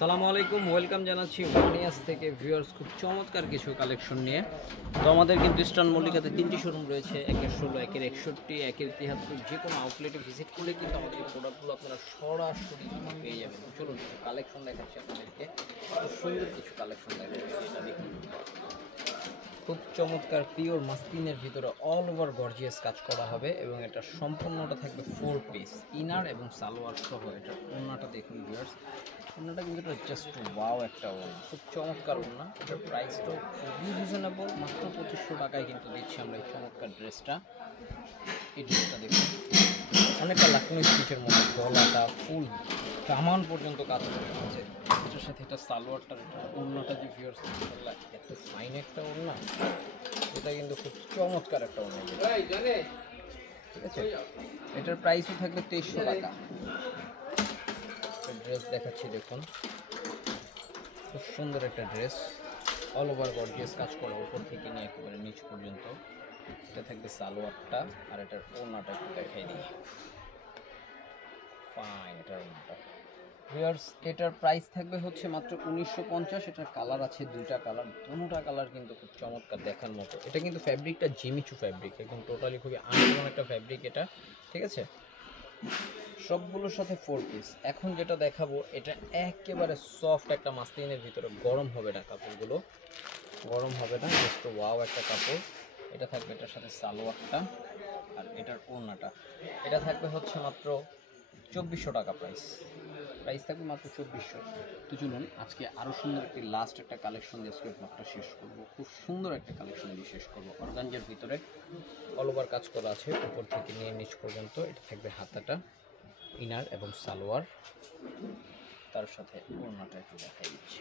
আসসালামু আলাইকুম, ওয়েলকাম জানাচ্ছি ওয়ানিয়াস থেকে ভিউয়ার্স। খুব চমৎকার কিছু কালেকশন নিয়ে। তো আমাদের কিন্তু ইস্টার্ন মল্লিকাতে 3টি শোরুম রয়েছে, 1-16, 1-61, 1-73। যে কোনো আউটলেটে ভিজিট করলে কিন্তু আমাদের এই প্রোডাক্টগুলো আপনারা সরাসরি পেয়ে যাবেন। তো চলুন কিছু কালেকশন দেখাচ্ছি আপনাদেরকে। খুব সুন্দর কিছু কালেকশন দেখাচ্ছি, এটা দেখুন। খুব চমৎকার পিওর মাসলিনের ভিতরে অল ওভার গর্জিয়াস কাজ করা হবে এবং এটা সম্পূর্ণটা থাকবে 4 পিস ইনার এবং সালোয়ার সহ। এটা ওড়নাটা দেখুন ভিউয়ার্স, ওড়নাটা কিন্তু এটা জাস্ট ওয়াও একটা ওড়না, খুব চমৎকার ওড়না। এটার প্রাইসটাও খুবই রিজনেবল, মাত্র 2500 টাকায় কিন্তু দিচ্ছি আমরা এই চমৎকার ড্রেসটা। এই ড্রেসটা দেখুন, অনেকটা লাকনো স্টিচের মতো, গলাটা ফুল কামান পর্যন্ত কাজ করে আছে। এটার সাথে এটা সালোয়ারটা, ওড়নাটা যে ভিউয়ার্স এত ফাইন একটা ওড়না, এটা কিন্তু খুব চমৎকার একটা ওড়না, ঠিক আছে। এটার প্রাইসও থাকবে 2300 টাকা। ড্রেস দেখাচ্ছি দেখুন, খুব সুন্দর একটা ড্রেস, অল ওভার গর্জিয়াস কাজ করা, উপর থেকে নিয়ে একেবারে নিচ পর্যন্ত। এটা থাকবে সালোয়ারটা, আর এটার ওড়নাটা একটু দেখাই দিই। ফাইন এটার ওড়নাটা ভিউয়ার্স। এটার প্রাইস থাকবে হচ্ছে মাত্র 1950। এটার কালার আছে দুইটা কালার, দুটোটা কালার কিন্তু খুব চমৎকার দেখার মতো। এটা কিন্তু ফ্যাব্রিকটা জিমিচু ফ্যাব্রিক, একদম টোটালি খুবই আনকমন একটা ফ্যাব্রিক এটা, ঠিক আছে। সবগুলোর সাথে 4 পিস। এখন যেটা দেখাবো এটা একেবারে সফট একটা মাসলিনের ভিতরে, গরম হবে না কাপড়গুলো, গরম হবে না, জাস্ট ওয়াও একটা কাপড়। এটা থাকবে এটার সাথে সালোয়ারটা আর এটার ওড়নাটা। এটা থাকবে হচ্ছে মাত্র 2400 টাকা প্রাইস থাকবে মাত্র 2400। তো চলুন আজকে আরও সুন্দর একটি লাস্ট একটা কালেকশন দিয়ে আজকে ব্লগটা শেষ করব। খুব সুন্দর একটা কালেকশন দিয়ে শেষ করবো। অর্গানজার ভিতরে অল ওভার কাজ করা আছে, উপর থেকে নিয়ে নিচ পর্যন্ত। এটা থাকবে হাতাটা, ইনার এবং সালোয়ার, তার সাথে ওড়নাটা একটু দেখাই দিচ্ছি।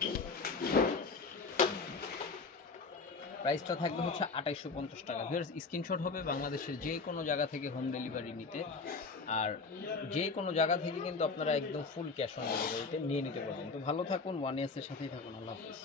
প্রাইসটা থাকবে হচ্ছে 2850 টাকা। ভিউয়ার্স, স্ক্রিনশট হবে বাংলাদেশের যে কোনো জায়গা থেকে হোম ডেলিভারি নিতে, আর যে কোনো জায়গা থেকে কিন্তু আপনারা একদম ফুল ক্যাশ অন ডেলিভারিতে নিয়ে নিতে পারবেন। তো ভালো থাকুন, ওয়ানিয়াসের সাথেই থাকুন। আল্লাহ হাফিজ।